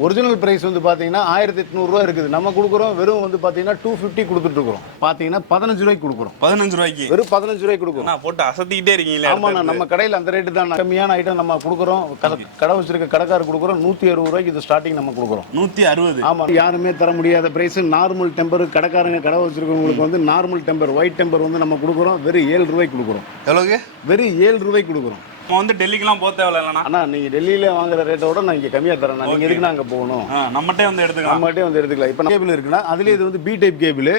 Original price வந்து பாத்தீங்கன்னா 1800 ரூபாய் இருக்குது. நம்ம கொடுக்குறோம் வெறும் வந்து பாத்தீங்கன்னா 250 கொடுத்துட்டு இருக்கோம். பாத்தீங்கன்னா 15 ரூபாய்க்கு கொடுக்குறோம். 15 ரூபாய்க்கு வெறும் 15 ரூபாய்க்கு கொடுக்குறோம். நான் போட்டு அசத்திக்கிட்டே இருக்கீங்களே. ஆமா, நம்ம கடையில அந்த ரேட்டு தான். கம்மியான ஐட்டம் நம்ம கொடுக்குறோம். கடை வச்சிருக்க கடைக்காரர் கொடுக்குறோம் 160 ரூபாய்க்கு இது ஸ்டார்டிங் நம்ம கொடுக்குறோம். 160. ஆமா, யாருமே தர முடியாத பிரைஸ். நார்மல் டெம்பர் கடைக்காரங்க கடை வச்சிருக்கவங்களுக்கு வந்து நார்மல் டெம்பர் ஒயிட் டெம்பர் வந்து நம்ம கொடுக்குறோம் வெறும் 7 ரூபாய்க்கு கொடுக்குறோம். எவ்வளவுக்கு? வெறும் 7 ரூபாய்க்கு கொடுக்குறோம். நம்ம வந்து டெல்லிக்குலாம் போக தேவையில்லைண்ணா. அண்ணா நீங்க டெல்லியில வாங்குற ரேட்டோட நான் இங்க கம்மியா தரேன். நீங்க எதுக்கு அங்க போகணும்? நம்மகிட்டே வந்து எடுத்துக்கலாம். நம்மகிட்டே வந்து எடுத்துக்கலாம். இப்போ கேபிள் இருக்குன்னா அதுல இது வந்து பி டைப் கேபிள்.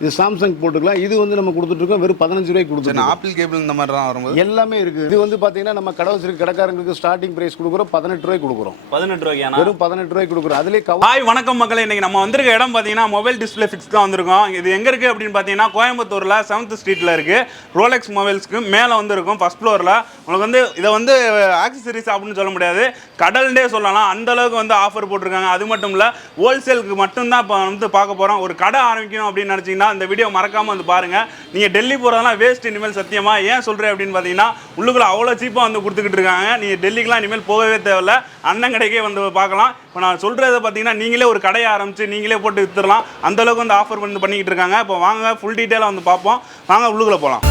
இது சாம்சங் போட்டுக்கலாம். இது வந்து நம்ம கொடுத்துட்டு இருக்கோம் வெறும் 15 ரூபாய்க்கு கொடுத்துருக்கோம். ஆப்பிள் கேபிள் இந்த மாதிரி தான் வரும்போது எல்லாமே இருக்கு. இது வந்து பாத்தீங்கன்னா நம்ம கடை வச்சிருக்க கடைக்காரங்களுக்கு ஸ்டார்டிங் பிரைஸ் கொடுக்குறோம் 18 ரூபாய்க்கு கொடுக்குறோம். 18 ரூபாய்க்கு வெறும் 18 ரூபாய்க்கு கொடுக்குறோம். அதுல ஹாய் வணக்கம் மக்களே. இன்னைக்கு நம்ம வந்திருக்க இடம் பாத்தீங்கன்னா மொபைல் டிஸ்பிளே ஃபிக்ஸ் தான் வந்திருக்கோம். இது எங்க இருக்கு அப்படின்னு பாத்தீங்கன்னா கோயம்புத்தூர்ல 7th ஸ்ட்ரீட்ல இருக்கு. ரோலெக்ஸ் மொபைல்ஸ்க்கு மேல வந்து இருக்கும் ஃபர்ஸ்ட் ஃப்ளோர்ல. உங்களுக்கு வந்து இதை வந்து ஆக்சசரிஸ் அப்படின்னு சொல்ல முடியாது, கடல்டே சொல்லலாம். அந்த அளவுக்கு வந்து ஆஃபர் போட்டிருக்காங்க. அது மட்டும் இல்ல ஹோல்சேலுக்கு மட்டும்தான் இப்போ வந்து பார்க்க போறோம். ஒரு கடை ஆரம்பிக்கணும் அப்படின்னு நினைச்சீங்கன்னா இந்த வீடியோ மறக்காம வந்து பாருங்க. நீங்க டெல்லி போறதெல்லாம் வேஸ்ட் இனிமேல் சத்தியமா. ஏன் சொல்றேன் அப்படின்னு பாத்தீங்கன்னா உள்ளுக்குள்ள அவ்வளோ சீப்பா வந்து கொடுத்துக்கிட்டு இருக்காங்க. நீங்க டெல்லிக்கெல்லாம் இனிமேல் போகவே தேவையில்ல, அண்ணன் கடைக்கே வந்து பார்க்கலாம். இப்போ நான் சொல்றதை பார்த்தீங்கன்னா நீங்களே ஒரு கடையை ஆரம்பிச்சு நீங்களே போட்டு வித்துடலாம். அந்த அளவுக்கு வந்து ஆஃபர் வந்து பண்ணிக்கிட்டு இருக்காங்க. இப்போ வாங்க ஃபுல் டீட்டெயிலாக வந்து பார்ப்போம். வாங்க உள்ளுக்குள்ள போகலாம்.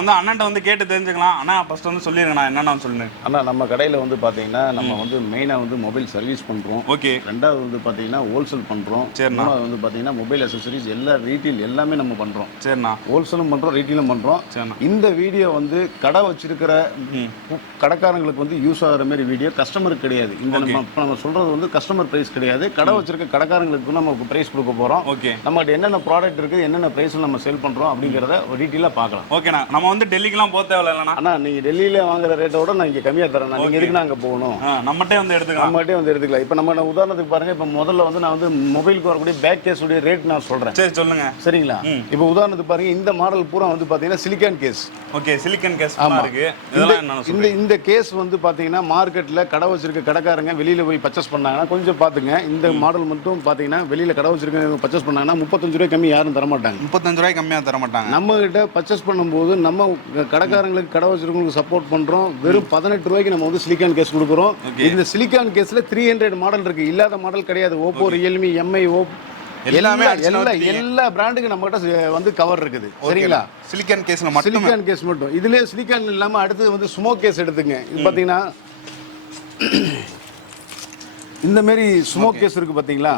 வந்து அண்ணன்ட்ட வந்து கேட்டு தெரிஞ்சுக்கலாம். அண்ணா ஃபர்ஸ்ட் வந்து சொல்லிருங்கண்ணா என்னென்ன சொல்லுங்க. அண்ணா நம்ம கடையில் வந்து பார்த்தீங்கன்னா நம்ம வந்து மெயினாக வந்து மொபைல் சர்வீஸ் பண்ணுறோம். ஓகே. ரெண்டாவது வந்து பார்த்தீங்கன்னா ஹோல்சேல் பண்ணுறோம். சரிண்ணா. மூணாவது வந்து பார்த்தீங்கன்னா மொபைல் அசசரிஸ் எல்லா ரீட்டெயில் எல்லாமே நம்ம பண்ணுறோம். சரிண்ணா. ஹோல்சேலும் பண்ணுறோம், ரீட்டெயிலும் பண்ணுறோம். சரிண்ணா. இந்த வீடியோ வந்து கடை வச்சிருக்கிற கடைக்காரங்களுக்கு வந்து யூஸ் ஆகிற மாதிரி வீடியோ கஸ்டமருக்கு கிடையாது. இந்த நம்ம சொல்கிறது வந்து கஸ்டமர் ப்ரைஸ் கிடையாது. கடை வச்சிருக்க கடைக்காரங்களுக்கு நம்ம ப்ரைஸ் கொடுக்க போகிறோம். ஓகே. நம்மகிட்ட என்னென்ன ப்ராடக்ட் இருக்குது, என்னென்ன ப்ரைஸில் நம்ம சேல் பண்ணுறோம் அப்படிங்கிறத டீட்டெயிலாக பார்க்கலாம். ஓகேண்ணா. நம்ம வந்து டெல்லிக்கெல்லாம் போக தேவையில்லைண்ணா. அண்ணா நீங்க டெல்லியில வாங்குற ரேட்டோட நான் இங்க கம்மியா தரேன். நீங்க எதுக்கு அங்க போகணும்? நம்மகிட்டே வந்து எடுத்துக்கலாம். நம்மகிட்டே வந்து எடுத்துக்கலாம். இப்போ நம்ம உதாரணத்துக்கு பாருங்க. இப்போ முதல்ல வந்து நான் வந்து மொபைலுக்கு வரக்கூடிய பேக் கேஸ் உடைய ரேட் நான் சொல்றேன். சரி சொல்லுங்க. சரிங்களா? இப்போ உதாரணத்துக்கு பாருங்க, இந்த மாடல் பூரா வந்து பாத்தீங்கன்னா silicon case. Okay. Silicon case இருக்கு. இந்த கேஸ் வந்து பாத்தீங்கன்னா மார்க்கெட்ல கடை வச்சிருக்க கடைக்காரங்க வெளியில போய் பர்ச்சேஸ் பண்ணாங்கன்னா கொஞ்சம் பாத்துங்க. இந்த மாடல் மட்டும் பாத்தீங்கன்னா வெளியில கடை வச்சிருக்க பர்ச்சேஸ் பண்ணாங்கன்னா 35 ரூபாய் கம்மி யாரும் தர மாட்டாங்க. 35 ரூபாய் கம்மியா தர மாட்டாங்க. நம்ம கிட்ட பர்ச்சேஸ் பண்ணும்போது நம்ம கடைக்காரங்களுக்கு கடை வச்சிருக்கவங்களுக்கு சப்போர்ட் பண்றோம். வெறும் 18 ரூபாய்க்கு நம்ம வந்து சிலிக்கான் கேஸ் கொடுக்குறோம். இந்த சிலிக்கான் கேஸ்ல 300 மாடல் இருக்கு. இல்லாத மாடல் கிடையாது. ஓப்போ, ரியல்மி, எம்ஐ, எல்லாமே எல்லா பிராண்டுக்கு நம்ம கிட்ட வந்து கவர் இருக்குது. சரிங்களா? சிலிக்கான் கேஸ்ல மட்டும். சிலிக்கான் கேஸ் மட்டும். இதுல சிலிக்கான் இல்லாம அடுத்து வந்து ஸ்மோக் கேஸ் எடுத்துங்க. இது பாத்தீங்கன்னா இந்த மாதிரி ஸ்மோக் கேஸ் இருக்கு பாத்தீங்களா?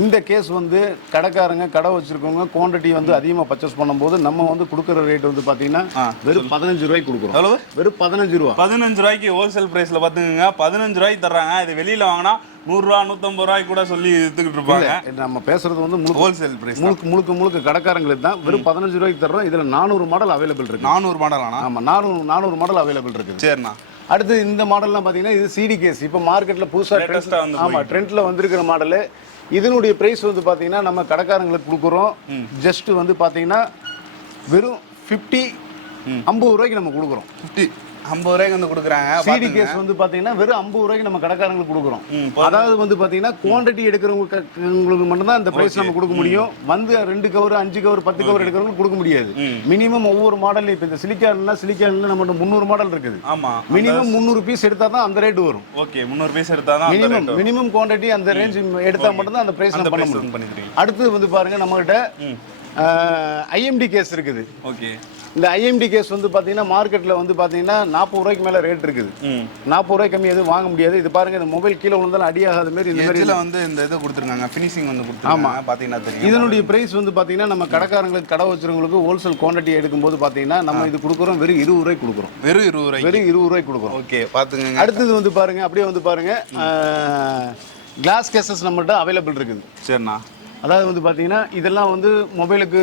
இந்த கேஸ் வந்து கடைக்காரங்க கடை வச்சிருக்கவங்க குவான்டிட்டி வந்து அதிகமாக பர்ச்சேஸ் பண்ணும்போது நம்ம வந்து கொடுக்குற ரேட் வந்து பார்த்தீங்கன்னா வெறும் 15 ரூபாய்க்கு கொடுக்குறோம். எவ்வளவு? வெறும் 15 ரூபா. 15 ரூபாய்க்கு ஹோல்சேல் பிரைஸ்ல பார்த்துங்க. 15 ரூபாய்க்கு தர்றாங்க. இது வெளியில வாங்கினா 100 ரூபா 150 ரூபாய்க்கு கூட சொல்லி எடுத்துக்கிட்டு இருப்பாங்க. நம்ம பேசுறது வந்து ஹோல்சேல் பிரைஸ் முழுக்க கடைக்காரங்களுக்கு தான். வெறும் 15 ரூபாய்க்கு தர்றோம். இதுல 400 மாடல் அவைலபிள் இருக்கு. 400 மாடல் ஆனா? ஆமா, 400 மாடல் அவைலபிள் இருக்கு. சரிண்ணா. அடுத்து இந்த மாடல்லாம் பாத்தீங்கன்னா இது சிடி கேஸ். இப்போ மார்க்கெட்ல புதுசா ட்ரெண்ட்ல வந்திருக்கிற மாடல். இதனுடைய பிரைஸ் வந்து பாத்தீங்கன்னா நம்ம கடைக்காரங்களுக்கு கொடுக்குறோம். ஜஸ்ட் வந்து பாத்தீங்கன்னா வெறும் 50 ரூபாய்க்கு நம்ம கொடுக்குறோம். 50 ரூபாய்க்கு வந்து கொடுக்குறாங்க. சிடி கேஸ் வந்து பாத்தீங்கன்னா வெறும் 50 ரூபாய்க்கு நம்ம கடைக்காரங்களுக்கு கொடுக்குறோம். அதாவது வந்து பாத்தீங்கன்னா குவான்டிட்டி எடுக்கிறவங்களுக்கு மட்டும்தான் இந்த பிரைஸ் நம்ம கொடுக்க முடியும். வந்து 2 கவர் 5 கவர் 10 கவர் எடுக்கிறவங்களுக்கு கொடுக்க முடியாது. மினிமம் ஒவ்வொரு மாடல். இப்ப இந்த சிலிக்கான்ல நம்ம 300 மாடல் இருக்குது. ஆமா. மினிமம் 300 பீஸ் எடுத்தா தான் அந்த ரேட் வரும். ஓகே. 300 பீஸ் எடுத்தா தான் மினிமம் குவான்டிட்டி அந்த ரேஞ்ச் எடுத்தா மட்டும் தான் அந்த பிரைஸ் பண்ண முடியும். அடுத்து வந்து பாருங்க நம்ம கிட்ட ஐஎம்டி கேஸ் இருக்குது. ஓகே. இந்த ஐஎம்டி கேஸ் வந்து பாத்தீங்கன்னா மார்க்கெட்ல வந்து பாத்தீங்கன்னா 40 ரூபாய்க்கு மேல ரேட் இருக்குது. 40 ரூபாய்க்கு கம்மி எதுவும் வாங்க முடியாது. இது பாருங்க, இந்த மொபைல் கீழே விழுந்தாலும் அடியாகாத மாதிரி இந்த மாதிரி வந்து இந்த இது கொடுத்துருக்காங்க. ஃபினிஷிங் வந்து கொடுத்துருக்காங்க. பாத்தீங்கன்னா தெரியும். இதனுடைய பிரைஸ் வந்து பாத்தீங்கன்னா நம்ம கடைக்காரங்களுக்கு கடை வச்சிருக்கவங்களுக்கு ஹோல்சேல் குவான்டிட்டி எடுக்கும்போது பாத்தீங்கன்னா நம்ம இது கொடுக்குறோம் வெறும் 20 ரூபாய்க்கு கொடுக்குறோம். வெறும் 20 ரூபாய்க்கு கொடுக்குறோம். ஓகே. பாத்துங்க. அடுத்தது வந்து பாருங்க, அப்படியே வந்து பாருங்க கிளாஸ் கேசஸ் நம்மகிட்ட அவைலபிள் இருக்குது. சரிண்ணா. அதாவது வந்து பார்த்தீங்கன்னா இதெல்லாம் வந்து மொபைலுக்கு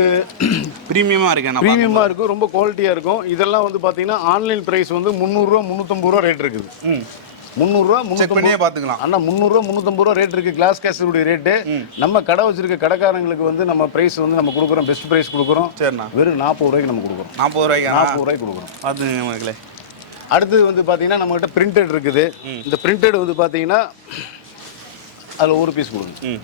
ப்ரீமியமாக இருக்கு. ப்ரீமியமாக இருக்கும், ரொம்ப குவாலிட்டியாக இருக்கும். இதெல்லாம் வந்து பார்த்தீங்கன்னா ஆன்லைன் ப்ரைஸ் வந்து 300 350 ரூபா ரேட் இருக்குது. 300 350 பார்த்துக்கலாம். ஆனால் 300 350 ரூபா ரேட் இருக்குது கிளாஸ் கேஸருடைய ரேட்டு. நம்ம கடை வச்சிருக்க கடைக்காரங்களுக்கு வந்து நம்ம ப்ரைஸ் வந்து நம்ம கொடுக்குறோம், பெஸ்ட் ப்ரைஸ் கொடுக்குறோம். சரிண்ணா. வெறும் 40 ரூபாய்க்கு நம்ம கொடுக்குறோம். 40 ரூபாய்க்கு கொடுக்குறோம். பார்த்துங்க மக்களே. அடுத்தது வந்து பார்த்தீங்கன்னா நம்மகிட்ட பிரிண்டட் இருக்குது. இந்த பிரிண்டட் வந்து பார்த்தீங்கன்னா அதில் ஒரு பீஸ் கொடுங்க.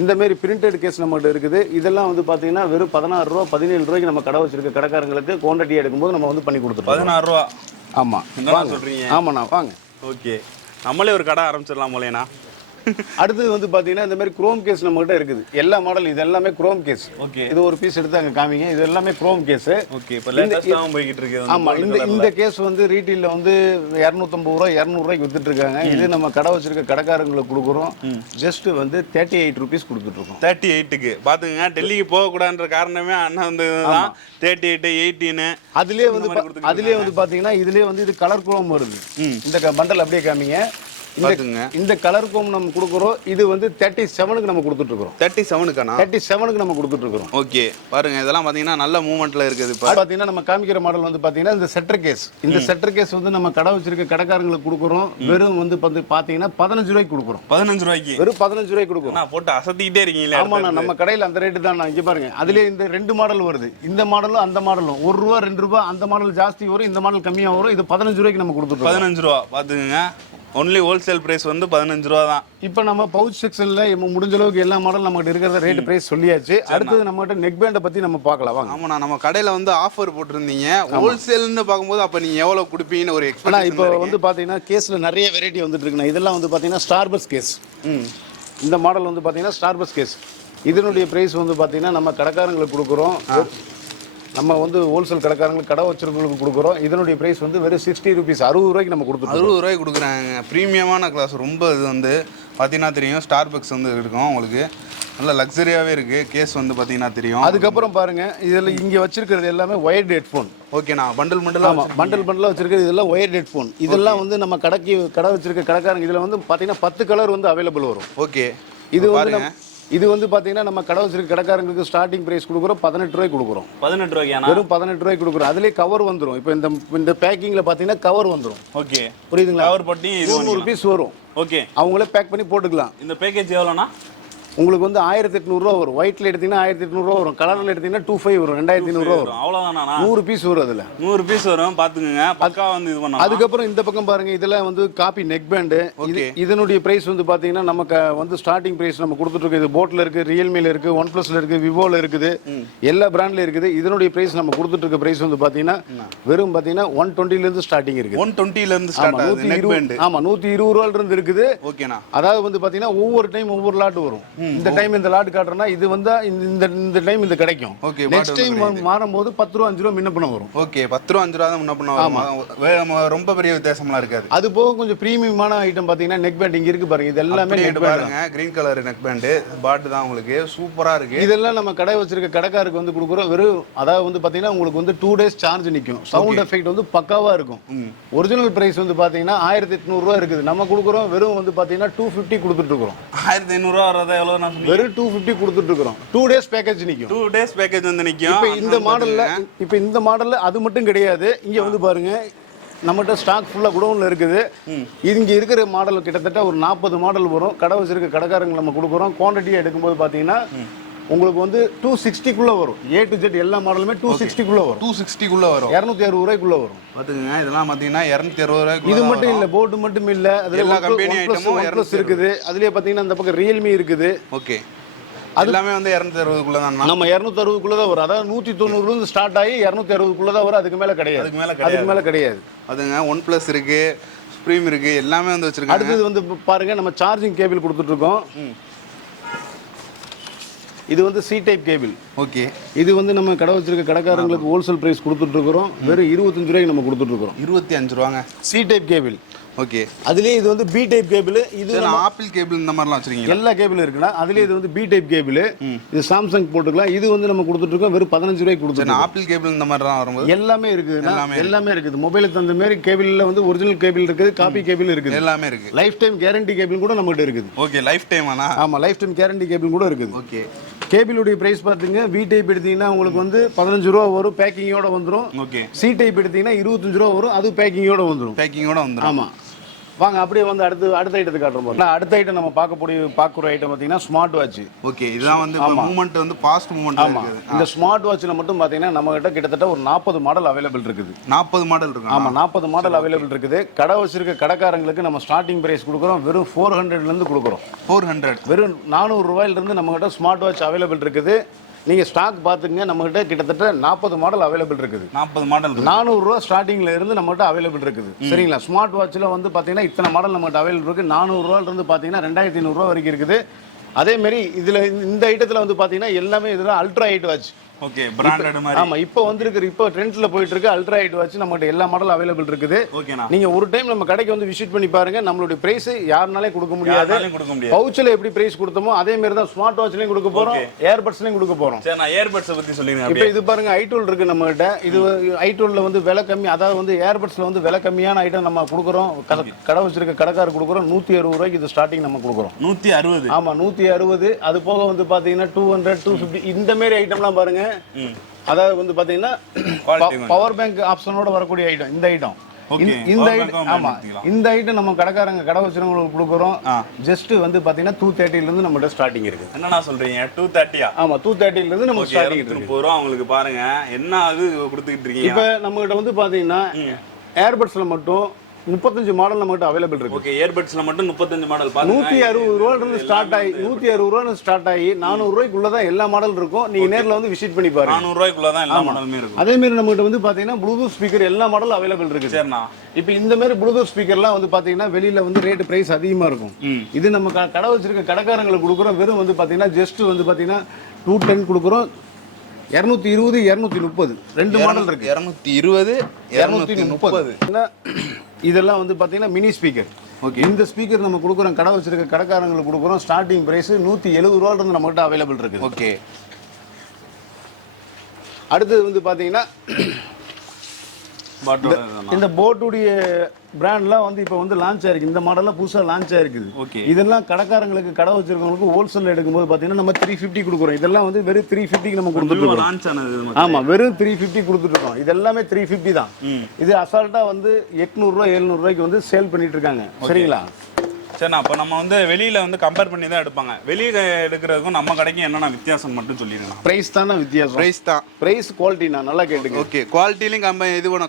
இந்த மாதிரி பிரிண்டட் கேஸ் நம்மகிட்ட இருக்குது. இதெல்லாம் வந்து பார்த்தீங்கன்னா வெறும் 16 ரூபா 17 ரூபாய்க்கு நம்ம கடை வச்சிருக்க கடைக்காரங்களுக்கு குவான்டிட்டி எடுக்கும்போது நம்ம வந்து பண்ணி கொடுத்துருவோம். 16 ரூபா. ஆமாம் சொல்கிறீங்க? ஆமாண்ணா வாங்க. ஓகே, நம்மளே ஒரு கடை ஆரம்பிச்சிடலாம் போலேண்ணா. அடுத்தது வந்து பார்த்தீங்கன்னா இந்த மாதிரி குரோம் கேஸ் நம்மகிட்ட இருக்குது. எல்லா மாடல் இது எல்லாமே குரோம் கேஸ். ஓகே, இது ஒரு பீஸ் எடுத்து அங்கே காமிங்க. இது எல்லாமே குரோம் கேஸ். ஓகே, இப்போ லேட்டஸ்ட்டாகவும் போய்கிட்டு இருக்கு. ஆமாம், இந்த கேஸ் வந்து ரீட்டெயிலில் வந்து 250 ரூபா 200 ரூபாய்க்கு வித்துட்டு இருக்காங்க. இது நம்ம கடை வச்சிருக்க கடைக்காரங்களுக்கு கொடுக்குறோம். ஜஸ்ட் வந்து 38 ருபீஸ் கொடுத்துட்ருக்கோம். 38க்கு பார்த்துங்க. டெல்லிக்கு போகக்கூடாதுன்ற காரணமே அண்ணா வந்து 38 18 அதுலேயே வந்து பார்த்தீங்கன்னா இதுலேயே வந்து இது கலர் குரோம் வருது. இந்த பண்டல் அப்படியே காமிங்க. இந்த கலர் கோம் நம்ம கொடுக்குறோம். இது வந்து 37க்கு நம்ம கொடுத்துட்டு இருக்கோம். 37க்கானா? 37க்கு நம்ம கொடுத்துட்டு இருக்கோம். ஓகே, பாருங்க இதெல்லாம் பாத்தீங்கன்னா நல்ல மூவ்மெண்ட்ல இருக்குது. இப்போ பாத்தீங்கன்னா நம்ம காமிக்கிற மாடல் வந்து பாத்தீங்கன்னா இந்த செட்டர் கேஸ். இந்த செட்டர் கேஸ் வந்து நம்ம கடை வச்சிருக்க கடைக்காரங்களுக்கு கொடுக்குறோம். வெறும் வந்து பாத்தீங்கன்னா 15 ரூபாய்க்கு கொடுக்குறோம். 15 ரூபாய்க்கு, வெறும் 15 ரூபாய்க்கு கொடுக்குறோம். நான் போட்டு அசத்திக்கிட்டே இருக்கீங்களா? ஆமாண்ணா, நம்ம கடையில் அந்த ரேட்டு தான். இங்க பாருங்க, அதுலயே இந்த 2 மாடல் வருது. இந்த மாடலும் அந்த மாடலும் 1 ரூபா 2 ரூபா. அந்த மாடல் ஜாஸ்தி வரும், இந்த மாடல் கம்மியா வரும். இது 15 ரூபாய்க்கு நம்ம கொடுத்துருக்கோம். 15 ரூபா பாத்துக்கங்க. ஒன்லி ஹோல்சேல் பிரைஸ் வந்து 15 ரூபா தான். இப்போ நம்ம பவுச் செக்ஷன்ல முடிஞ்ச அளவுக்கு எல்லா மாடல் நம்மகிட்ட இருக்கிறத ரேட் பிரைஸ் சொல்லியாச்சு. அடுத்தது நம்மகிட்ட நெக் பேண்டை பத்தி நம்ம பார்க்கலாம் வாங்க. ஆமாண்ணா, நம்ம கடையில வந்து ஆஃபர் போட்டிருந்தீங்க. ஹோல்சேல்னு பார்க்கும்போது அப்ப நீங்க எவ்வளவு கொடுப்பீங்கன்னு ஒரு எக்ஸ்பெக்டேஷன். இப்போ வந்து பாத்தீங்கன்னா கேஸ்ல நிறைய வெரைட்டி வந்துட்டு இருக்குண்ணா. இதெல்லாம் வந்து பாத்தீங்கன்னா ஸ்டார்பஸ் கேஸ். இந்த மாடல் வந்து பாத்தீங்கன்னா ஸ்டார்பஸ் கேஸ். இதனுடைய பிரைஸ் வந்து பாத்தீங்கன்னா நம்ம கடைக்காரங்களுக்கு கொடுக்குறோம். நம்ம வந்து ஹோல்சேல் கடைக்காரங்களுக்கு கடை வச்சிருக்கவங்களுக்கு கொடுக்குறோம். இதனுடைய பிரைஸ் வந்து வெறும் 60 ருபீஸ், 60 ரூபாய்க்கு நம்ம கொடுத்துருக்கோம். 60 ரூபாய்க்கு கொடுக்குறாங்க. ப்ரீமியமான கிளாஸ் ரொம்ப. இது வந்து பார்த்தீங்கன்னா தெரியும், ஸ்டார்பக்ஸ் வந்து இருக்கும் உங்களுக்கு. நல்ல லக்ஸரியாகவே இருக்குது. கேஸ் வந்து பார்த்தீங்கன்னா தெரியும். அதுக்கப்புறம் பாருங்கள், இதில் இங்கே வச்சிருக்கிறது எல்லாமே ஒயர்டு ஹெட்ஃபோன். ஓகேண்ணா, பண்டல் பண்டலாக. ஆமாம், பண்டலாக வச்சிருக்கிறது இதெல்லாம் ஒயர்டு ஹெட்ஃபோன். இதெல்லாம் வந்து நம்ம கடை வச்சிருக்க கடைக்காரங்க இதில் வந்து பார்த்தீங்கன்னா 10 கலர் வந்து அவைலபிள் வரும். ஓகே, இது வந்து பாத்தீங்கன்னா நம்ம கடை வச்சிருக்க கடைக்காரங்களுக்கு ஸ்டார்டிங் பிரைஸ் கொடுக்குறோம் 18 ரூபாய்க்கு கொடுக்குறோம். 18 ரூபாய்க்கு, வெறும் 18 ரூபாய்க்கு கொடுக்குறோம். அதுலேயே கவர் வந்துடும். இப்போ இந்த பேக்கிங்ல பாத்தீங்கன்னா கவர் வந்துடும். ஓகே, புரியுதுங்களா? கவர் போட்டு 200 பீஸ் வரும். ஓகே, அவங்களே பேக் பண்ணி போட்டுக்கலாம். இந்த பேக்கேஜ் எவ்வளோண்ணா? உங்களுக்கு வந்து 1800 ரூபா வரும். ஒயிட்ல எடுத்தீங்கன்னா 1800 ரூபா வரும். கலர்ல எடுத்தீங்கன்னா 25 வரும். 2500 ரூபா வரும். அவ்வளவுதானா? 100 பீஸ் வரும். அதுல 100 பீஸ் வரும். பாத்துக்கங்க, பக்கா வந்து இது பண்ணலாம். அதுக்கப்புறம் இந்த பக்கம் பாருங்க, இதெல்லாம் வந்து காப்பி நெக் பேண்ட். இதனுடைய பிரைஸ் வந்து பாத்தீங்கன்னா நமக்கு வந்து ஸ்டார்டிங் பிரைஸ் நம்ம கொடுத்துட்டு இருக்கு. இது போட்ல இருக்கு, ரியல்மில இருக்கு, ஒன் பிளஸ்ல இருக்கு, விவோல இருக்குது, எல்லா பிராண்ட்ல இருக்குது. இதனுடைய பிரைஸ் நம்ம கொடுத்துட்டு இருக்க பிரைஸ் வந்து பாத்தீங்கன்னா வெறும் பாத்தீங்கன்னா 120ல இருந்து ஸ்டார்டிங் இருக்கு. 120ல இருந்து ஸ்டார்ட் ஆகுது நெக் பேண்ட். ஆமா, 120 ரூபாயில இருந்து இருக்குது. ஓகேனா, அதாவது வந்து பாத்தீங்கன்னா ஒவ்வொரு டைம் ஒவ்வொரு லாட் வரும். இந்த டைம் இந்த லாட் காட்டுறனா இது வந்து இந்த டைம் இது கிடைக்கும். ஓகே, நெக்ஸ்ட் டைம் மாறும்போது 10 ரூபா 5 ரூபா முன்ன பண்ண வரும். ஓகே, 10 ரூபா 5 ரூபா தான் முன்ன பண்ண வரும். ரொம்ப பெரிய வித்தியாசம்லாம் இருக்காது. அது போக கொஞ்சம் பிரீமியமான ஐட்டம் பாத்தீங்கன்னா நெக் பேண்ட் இங்க இருக்கு பாருங்க. இது எல்லாமே நெக் பாருங்க, கிரீன் கலர் நெக் பேண்ட் பாட் தான் உங்களுக்கு சூப்பரா இருக்கு. இதெல்லாம் நம்ம கடை வச்சிருக்க கடைக்காரருக்கு வந்து கொடுக்குறோம். வெறும் அதாவது வந்து பாத்தீங்கன்னா உங்களுக்கு வந்து 2 days சார்ஜ் நிக்கும். சவுண்ட் எஃபெக்ட் வந்து பக்காவா இருக்கும். ஒரிஜினல் பிரைஸ் வந்து பாத்தீங்கன்னா 1800 ரூபா இருக்குது. நம்ம கொடுக்குறோம் வெறும் வந்து பாத்தீங்கன்னா 250 கொடுத்துட்டு இருக்கோம். 1500 ரூபா வரதா எவ்வளவு? நான் வெறும் 250 கொடுத்துட்டு இருக்கோம். 2 days பேக்கேஜ் நிக்கும். 2 days பேக்கேஜ் வந்து நிக்கும். இப்போ இந்த மாடல்ல அது மட்டும் கிடையாது. இங்க வந்து பாருங்க, நம்மகிட்ட ஸ்டாக் ஃபுல்லா குடோன்ல இருக்குது. இங்க இருக்கிற மாடல் கிட்டத்தட்ட ஒரு 40 மாடல் வரும். கடை வச்சிருக்க கடைக்காரங்க நம்ம கொடுக்குறோம். குவான்டிட்டி எடுக்கும்போது பாத்தீங்கன்னா உங்களுக்கு வந்து 260 வரும். A to Z எல்லா மாடலுமே 260 வரும். 260 வரும். 260 ரூபாய்க்குள்ள வரும். பாத்துங்க, இதெல்லாம் பாத்தீங்கன்னா 260 ரூபாய்க்கு. இது மட்டும் இல்ல, போர்டு மட்டும் இல்ல, அதுல எல்லா கம்பெனி ஐட்டமும் இருக்குது. அதுலயே பாத்தீங்கன்னா அந்த பக்கம் ரியல்மி இருக்குது. ஓகே, எல்லாமே வந்து 260 தான். நம்ம 260 தான் வரும். அதாவது 190 இருந்து ஸ்டார்ட் ஆகி 260 தான் வரும். அதுக்கு மேல கிடையாது. அதுக்கு மேல கிடையாது. அதுங்க ஒன் பிளஸ் இருக்கு, சுப்ரீம் இருக்கு, எல்லாமே வந்து வச்சிருக்காங்க. அடுத்தது வந்து பாருங்க, நம்ம சார்ஜிங் கேபிள் கொடுத்துட்டு இருக்கோம். இது வந்து சி டைப் கேபிள். ஓகே, இது வந்து நம்ம கடை வச்சிருக்க கடைக்காரங்களுக்கு ஹோல்சேல் பிரைஸ் கொடுத்துட்டு இருக்கிறோம். வெறும் 25 ரூபாய்க்கு நம்ம கொடுத்துட்டு இருக்கோம். 25 ரூபாங்க. C type cable okay. அதுலயே இது வந்து பி டைப் கேபிள். இது ஆப்பிள் கேபிள் இந்த மாதிரிலாம் வச்சிருக்கீங்க. எல்லா கேபிள் இருக்குன்னா அதுலயே இது வந்து பி டைப் கேபிள். இது சாம்சங் போட்டுக்கலாம். இது வந்து நம்ம கொடுத்துட்டு இருக்கோம் வெறும் 15 ரூபாய்க்கு கொடுத்துருக்கோம். ஆப்பிள் கேபிள் இந்த மாதிரி தான் வரும்போது எல்லாமே இருக்குது. எல்லாமே இருக்குது. மொபைலுக்கு தகுந்த மாதிரி கேபிள்ல வந்து ஒரிஜினல் கேபிள் இருக்குது, காப்பி கேபிள் இருக்குது, எல்லாமே இருக்கு. லைஃப் டைம் கேரண்டி கேபிள் கூட நம்மகிட்ட இருக்குது. ஓகே, லைஃப் டைம் ஆனா? ஆமா, லைஃப் டைம் கேரண்டி கேபிள் கூட இருக்குது. ஓகே. கேபிளுடைய பிரைஸ் பாத்தீங்க, வி டைப் எடுத்தீங்கன்னா உங்களுக்கு வந்து 15 ரூபா வரும், பேக்கிங்கோட வந்துரும். ஓகே. சி டைப் எடுத்தீங்கன்னா 25 ரூபா வரும், அது பேக்கிங்கோட வந்துரும். பேக்கிங்கோட வந்துரும். ஆமா. வாங்க அப்படியே வந்து அடுத்த ஐட்டத்துக்கு காட்டுறோம். அடுத்த ஐட்டம் நம்ம பார்க்குற ஐட்டம் பார்த்தீங்கன்னா ஸ்மார்ட் வாட்ச். ஓகே. இதுதான் வந்து மூவ்மெண்ட் வந்து ஃபாஸ்ட் மூவ்மெண்ட் இருக்குது. இந்த ஸ்மார்ட் வாட்ச்ல மட்டும் பார்த்தீங்கன்னா நம்ம கிட்ட கிட்டத்தட்ட ஒரு 40 மாடல் அவைலபிள் இருக்குது. 40 மாடல் இருக்கு. ஆமா, 40 மாடல் அவைலபிள் இருக்குது. கடை வச்சிருக்க கடைக்காரங்களுக்கு நம்ம ஸ்டார்டிங் பிரைஸ் கொடுக்குறோம் வெறும் 400 இருந்து கொடுக்குறோம். 400 வெறும் 400 ரூபாயில இருந்து நம்ம கிட்ட ஸ்மார்ட் வாட்ச் அவைலபிள் இருக்குது. நீங்க ஸ்டாக் பாத்துங்க, நம்ம கிட்ட கிட்டத்தட்ட 40 மாடல் அவைலபிள் இருக்குது. 40 மாடல் 400 ரூபா ஸ்டார்டிங்ல இருந்து நம்ம கிட்ட அவைலபிள் இருக்குது. சரிங்களா? ஸ்மார்ட் வாட்ச்ல வந்து பாத்தீங்கன்னா இத்தனை மாடல் நம்ம கிட்ட அவைலபிள் இருக்கு. 400 ரூபாயில இருந்து பாத்தீங்கன்னா 2500 ரூபா வரைக்கும் இருக்குது. அதே மாதிரி இதுல இந்த ஐட்டத்துல வந்து பாத்தீங்கன்னா எல்லாமே இதுல ultra height watch. Okay, branded மாதிரி. ஆமா, இப்போ வந்திருக்கு, இப்போ ட்ரெண்ட்ஸ்ல போயிட்டு இருக்கு அல்ட்ரா ஹைட் வாட்ச். நம்மகிட்ட எல்லா மாடல் அவைலபிள் இருக்குது. ஓகேனா? நீங்க ஒரு டைம் நம்ம கடைக்கு வந்து விசிட் பண்ணி பாருங்க. நம்மளுடைய பிரைஸ் யாருனாலே கொடுக்க முடியாது. பவுச்ல எப்படி பிரைஸ் கொடுத்தோமோ அதே மாதிரி தான் ஸ்மார்ட் வாட்ச்லயும் கொடுக்க போறோம், ஏர்பட்ஸ்லயும் கொடுக்க போறோம். சரி, நான் ஏர்பட்ஸ் பத்தி சொல்லுங்க. இப்போ இது பாருங்க, ஐடூல் இருக்கு நம்ம கிட்ட. இது ஐடூல்ல வந்து விலை கம்மி, அதாவது வந்து ஏர்பட்ஸ்ல வந்து விலை கம்மியான ஐட்டம் நம்ம கொடுக்குறோம். கடை வச்சிருக்க கடைக்காரர் கொடுக்குறோம் 160 ரூபாய்க்கு இது ஸ்டார்டிங் நம்ம கொடுக்குறோம். 160? ஆமா, 160. அது போக வந்து பாத்தீங்கன்னா 200, 250 இந்த மாதிரி ஐட்டம்லாம் பாருங்க. அதாவது வந்து பாத்தீங்கன்னா பவர் பேங்க் ஆப்ஷனோட வரக்கூடிய ஐட்டம் இந்த ஐட்டம். இந்த ஐட்டம், ஆமா, இந்த ஐட்டம் நம்ம கடைக்காரங்க கடை வச்சிருக்கவங்களுக்கு கொடுக்குறோம். ஜஸ்ட் வந்து பாத்தீங்கன்னா 230 இருந்து நம்ம ஸ்டார்டிங் இருக்கு. என்னன்னா சொல்றீங்க? 230? ஆமா, 230 இருந்து நம்ம ஸ்டார்டிங் இருக்கு. 30 ரூபா உங்களுக்கு பாருங்க என்ன அது கொடுத்துக்கிட்டு இருக்கீங்க. இப்போ நம்ம கிட்ட வந்து பாத்தீங்கன்னா ஏர்பட்ஸ்ல மட்டும் 35 மாடல் நம்ம கிட்ட அவைலபிள் இருக்கு. ஓகே, ஏர்பட்ஸ்ல மட்டும் 35 மாடல் பாருங்க. 160 ரூபாயில இருந்து ஸ்டார்ட் ஆகி 160 ரூபாயில ஸ்டார்ட் ஆகி 400 ரூபாய்க்குள்ள தான் எல்லா மாடல் இருக்கும். நீங்க நேர்ல வந்து விசிட் பண்ணி பாருங்க. 400 ரூபாய்க்குள்ள தான் எல்லா மாடலுமே இருக்கும். அதே மாதிரி நம்ம கிட்ட வந்து பாத்தீங்கன்னா ப்ளூடூத் ஸ்பீக்கர் எல்லா மாடலும் அவைலபிள் இருக்கு. சரிண்ணா. இப்போ இந்த மாதிரி ப்ளூடூத் ஸ்பீக்கர்லாம் வந்து பாத்தீங்கன்னா வெளியில வந்து ரேட் பிரைஸ் அதிகமா இருக்கும். இது நம்ம கடை வச்சிருக்க கடைக்காரங்களுக்கு கொடுக்குறோம் வெறும் வந்து பாத்தீங்கன்னா ஜஸ்ட் வந்து பாத்தீங்கன்னா 210 கொடுக்குறோம். 220, 230 ரெண்டு மாடல் இருக்கு. 220, 230. இதெல்லாம் வந்து பாத்தீங்கன்னா மினி ஸ்பீக்கர். ஓகே, இந்த ஸ்பீக்கர் நம்ம கொடுக்குறோம் கடை வச்சிருக்க கடைக்காரங்களுக்கு கொடுக்குறோம். ஸ்டார்டிங் பிரைஸ் 170 ரூபாயில இருந்து நம்ம கிட்ட அவைலபிள் இருக்கு. ஓகே. அடுத்து வந்து பாத்தீங்கன்னா இந்த போட்டுடைய பிராண்ட்லாம் வந்து இப்போ வந்து லான்ச் ஆயிருக்கு. இந்த மாடல்லாம் புதுசாக லான்ச் ஆயிருக்குது. ஓகே. இதெல்லாம் கடைக்காரங்களுக்கு கடை வச்சிருக்கவங்களுக்கு ஹோல்சேல் எடுக்கும்போது பார்த்தீங்கன்னா நம்ம 350 கொடுக்குறோம். இதெல்லாம் வந்து வெறும் 350 நம்ம கொடுத்துருக்கோம். லான்ச் ஆனது. ஆமா, வெறும் 350 கொடுத்துருக்கோம். இது எல்லாமே 350 தான். இது அசால்ட்டா வந்து 800 ரூபாய் 700 ரூபாய்க்கு வந்து சேல் பண்ணிட்டு இருக்காங்க. சரிங்களா? சரி, அப்போ நம்ம வந்து வெளியில வந்து கம்பேர் பண்ணி தான் எடுப்பாங்க. வெளியில எடுக்கிறதுக்கும் நம்ம கடைக்கும் என்னென்ன வித்தியாசம் மட்டும் சொல்லிடுங்க. பிரைஸ் தானே வித்தியாசம். பிரைஸ் தான். பிரைஸ் குவாலிட்டி நான் நல்லா கேட்டுங்க. ஓகே, குவாலிட்டிலையும்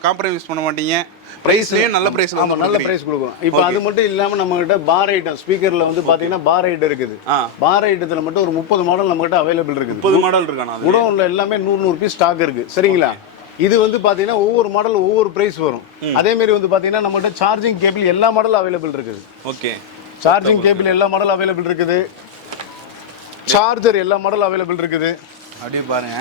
காம்ப்ரமைஸ் பண்ண மாட்டீங்க. பிரைஸ்லயும் நல்ல பிரைஸ். ஆமா, நல்ல பிரைஸ் கொடுக்கும். இப்போ அது மட்டும் இல்லாம நம்ம கிட்ட பார் ஐட்டம் ஸ்பீக்கர்ல வந்து பாத்தீங்கன்னா பார் ஐட்டம் இருக்குது. பார் ஐட்டத்துல மட்டும் ஒரு 30 மாடல் நம்ம கிட்ட அவைலபிள் இருக்குது. 30 மாடல் இருக்கானா? குடோன்ல எல்லாமே 100 பீஸ் ஸ்டாக் இருக்கு. சரிங்களா? இது வந்து பாத்தீங்கன்னா ஒவ்வொரு மாடல் ஒவ்வொரு பிரைஸ் வரும். அதே மாதிரி வந்து பாத்தீங்கன்னா நம்ம கிட்ட சார்ஜிங் கேபிள் எல்லா மாடலும் அவைலபிள் இருக்குது. ஓகே, சார்ஜிங் கேபிள் எல்லா மாடல் அவைலபிள் இருக்குது. சார்ஜர் எல்லா மாடல் அவைலபிள் இருக்குது. அப்படியே பாருங்க,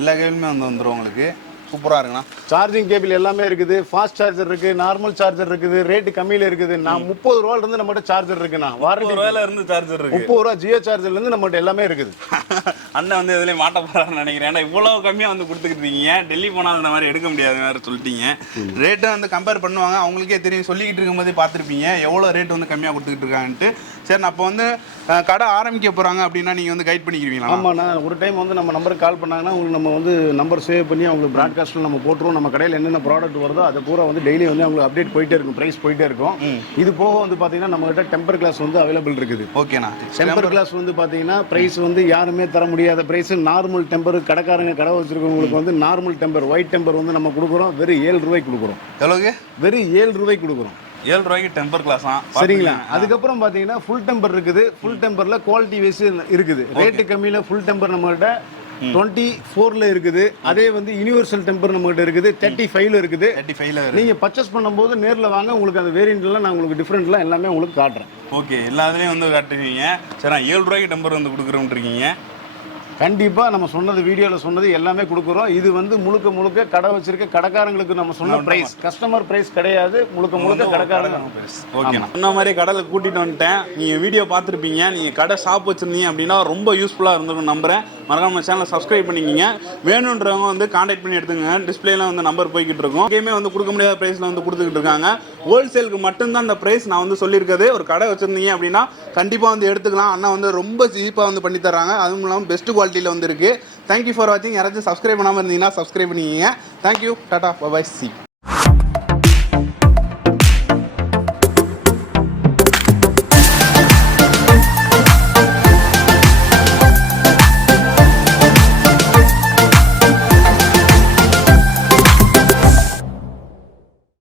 எல்லா கேபிளுமே வந்துடும் உங்களுக்கு. சூப்பரா இருக்குண்ணா. சார்ஜிங் கேபிள் எல்லாமே இருக்குது. ஃபாஸ்ட் சார்ஜர் இருக்கு, நார்மல் சார்ஜர் இருக்குது, ரேட் கம்மியில இருக்குது. நான் 30 ரூபாயில இருந்து நம்மகிட்ட சார்ஜர் இருக்குண்ணா. வாரண்டி இருந்து சார்ஜர் இருக்கு. 30 ரூபா ஜியோ சார்ஜர்ல இருந்து நம்மகிட்ட எல்லாமே இருக்குது. அண்ணன் வந்து இதுலயே மாட்ட போறாருன்னு நினைக்கிறேன். ஏன்னா இவ்வளவு கம்மியா வந்து கொடுத்துக்கிட்டு இருக்கீங்க. டெல்லி போனால் இந்த மாதிரி எடுக்க முடியாது வேற சொல்லிட்டீங்க. ரேட்டை வந்து கம்பேர் பண்ணுவாங்க, அவங்களுக்கே தெரியும். சொல்லிக்கிட்டு இருக்கும் போதே பார்த்துருப்பீங்க எவ்வளவு ரேட் வந்து கம்மியா கொடுத்துக்கிட்டு இருக்காங்கன்ட்டு. சரி, அப்போ வந்து கடை ஆரம்பிக்க போறாங்க அப்படின்னா நீங்க வந்து கைட் பண்ணிக்கிறீங்களா? ஆமா, நான் ஒரு டைம் வந்து நம்ம நம்பருக்கு கால் பண்ணாங்கன்னா உங்களுக்கு நம்ம வந்து நம்பர் சேவ் பண்ணி அவங்களுக்கு பிராட்காஸ்ட்ல நம்ம போட்டுருவோம். நம்ம கடையில் என்னென்ன ப்ராடக்ட் வருதோ அதை பூரா வந்து டெய்லி வந்து அவங்களுக்கு அப்டேட் போயிட்டே இருக்கும், பிரைஸ் போயிட்டே இருக்கும். இது போக வந்து பாத்தீங்கன்னா நம்ம கிட்ட டெம்பர் கிளாஸ் வந்து அவைலபிள் இருக்குது. ஓகேண்ணா. டெம்பர் கிளாஸ் வந்து பாத்தீங்கன்னா பிரைஸ் வந்து யாருமே தர முடியாத பிரைஸ். நார்மல் டெம்பர் கடைக்காரங்க கடை வச்சிருக்கவங்களுக்கு வந்து நார்மல் டெம்பர் ஒயிட் டெம்பர் வந்து நம்ம கொடுக்குறோம் வெறும் 7 ரூபாய்க்கு கொடுக்குறோம். எவ்வளவு? வெறும் 7 ரூபாய்க்கு கொடுக்குறோம். 7 ரூபாய்க்கு டெம்பர் கிளாஸ். சரிங்களா? அதுக்கப்புறம் பாத்தீங்கன்னா ஃபுல் டெம்பர் இருக்குது. ஃபுல் டெம்பர்ல குவாலிட்டி வைஸ் இருக்குது. ரேட்டு கம்மியில ஃபுல் டெம்பர் நம்ம கிட்ட 24ல இருக்குது. அதே வந்து யுனிவர்சல் டெம்பர் நம்ம கிட்ட இருக்குது. 35ல இருக்குது. 35ல நீங்க பர்ச்சேஸ் பண்ணும்போது நேர்ல வாங்க, உங்களுக்கு அந்த வேரியன்ட்லாம் நான் உங்களுக்கு டிஃபரெண்ட்லாம் எல்லாமே உங்களுக்கு காட்டுறேன். ஓகே, எல்லாத்துலயும் வந்து காட்டுவீங்க. சரி, 7 ரூபாய்க்கு டெம்பர் வந்து கொடுக்குறோம்ன்றீங்க. கண்டிப்பா நம்ம சொன்னது வீடியோல சொன்னது எல்லாமே கொடுக்குறோம். இது வந்து முழுக்க முழுக்க கடை வச்சிருக்க கடைக்காரங்களுக்கு நம்ம சொன்ன பிரைஸ், கஸ்டமர் பிரைஸ் கிடையாது. முழுக்க முழுக்க கடைக்காரங்க பிரைஸ். ஓகேண்ணா. சொன்ன மாதிரி கடையில் கூட்டிட்டு வந்துட்டேன். நீங்க வீடியோ பார்த்துருப்பீங்க. நீங்க கடை ஷாப் வச்சிருந்தீங்க அப்படின்னா ரொம்ப யூஸ்ஃபுல்லா இருந்திருக்கும் நம்புறேன். மறக்காம சேனலை சப்ஸ்கிரைப் பண்ணிக்கிங்க. வேணுன்றவங்க வந்து கான்டாக்ட் பண்ணி எடுத்துங்க. டிஸ்பிளேல வந்து நம்பர் போய்கிட்டு இருக்கும். எங்கேயுமே வந்து கொடுக்க முடியாத பிரைஸ்ல வந்து கொடுத்துக்கிட்டு இருக்காங்க. ஹோல்சேலுக்கு மட்டும்தான் அந்த பிரைஸ் நான் வந்து சொல்லியிருக்கிறது. ஒரு கடை வச்சிருந்தீங்க அப்படின்னா கண்டிப்பா வந்து எடுத்துக்கலாம். அண்ணா வந்து ரொம்ப சீப்பாக வந்து பண்ணி தர்றாங்க. அதுவும் இல்லாமல் பெஸ்ட் குவாலிட்டியில் வந்து இருக்கு. தேங்க்யூ ஃபார் வாட்சிங். யாராச்சும் சப்ஸ்கிரைப் பண்ணாமல் இருந்தீங்கன்னா சப்ஸ்கிரைப் பண்ணிக்கிங்க. Thank you, tata, bye, C.